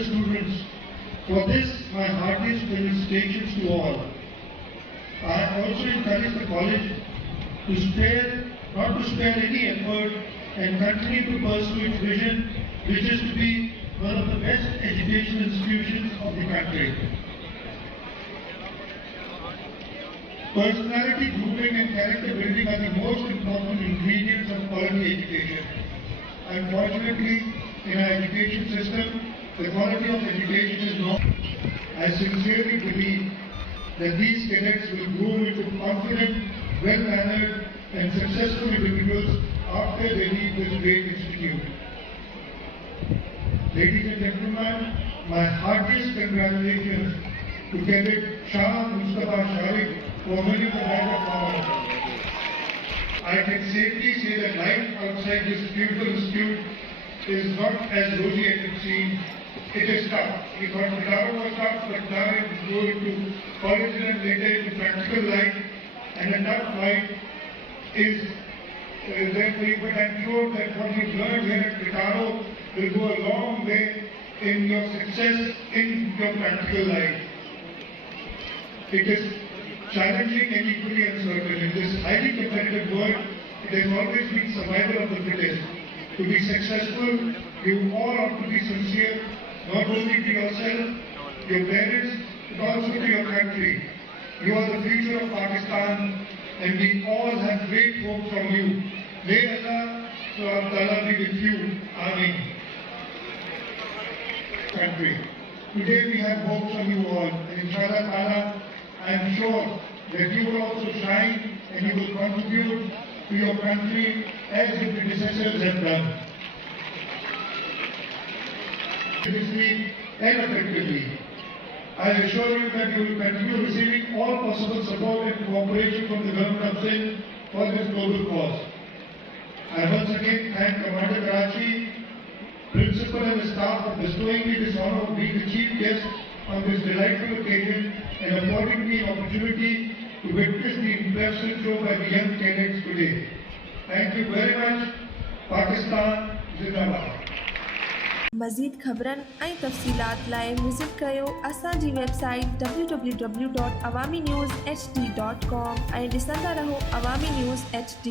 the students. For this, my heartiest felicitations to all. I also encourage the college not to spare any effort and continue to pursue its vision, which is to be one of the best educational institutions of the country. Personality grooming and character building are the most important ingredients of quality education. Unfortunately, in our education system, the quality of education is not. I sincerely believe that these cadets will grow into confident, well-mannered and successful individuals after they leave this great institute. Ladies and gentlemen, my heartiest congratulations to Cadet Shahe, formerly the Knight of Honor. I can safely say that life outside this beautiful institute is not as rosy as it seems. It is tough. We thought Pétaro was tough, but now it will go into college and later into practical life, and a tough life is there for you. But I'm sure that what you've learned here at Pétaro will go a long way in your success in your practical life. It is challenging and equally uncertain. In this highly competitive world, it has always been survival of the fittest. To be successful, you all ought to be sincere, not only to yourself, your parents, but also to your country. You are the future of Pakistan, and we all have great hope from you. May Allah subhanahu wa ta'ala be with you. Ameen. Country. Today we have hope from you all, and inshallah ta'ala, I am sure that you will also shine and you will contribute to your country as your predecessors have done. Efficiently and effectively. I assure you that you will continue receiving all possible support and cooperation from the government of Sindh for this noble cause. I once again thank Commander Karachi, Principal and the staff for bestowing me this honor of being the chief guest on this delightful occasion and affording me an opportunity to witness the impressive show by the young cadets today. Thank you very much. Pakistan Zindabad. मज़ीद ख़बरनि ऐं तफ़सीलात लाइ visit कयो असांजी website www.awamiNewsHD.com ऐं ॾिसंदा रहो अवामी news HD।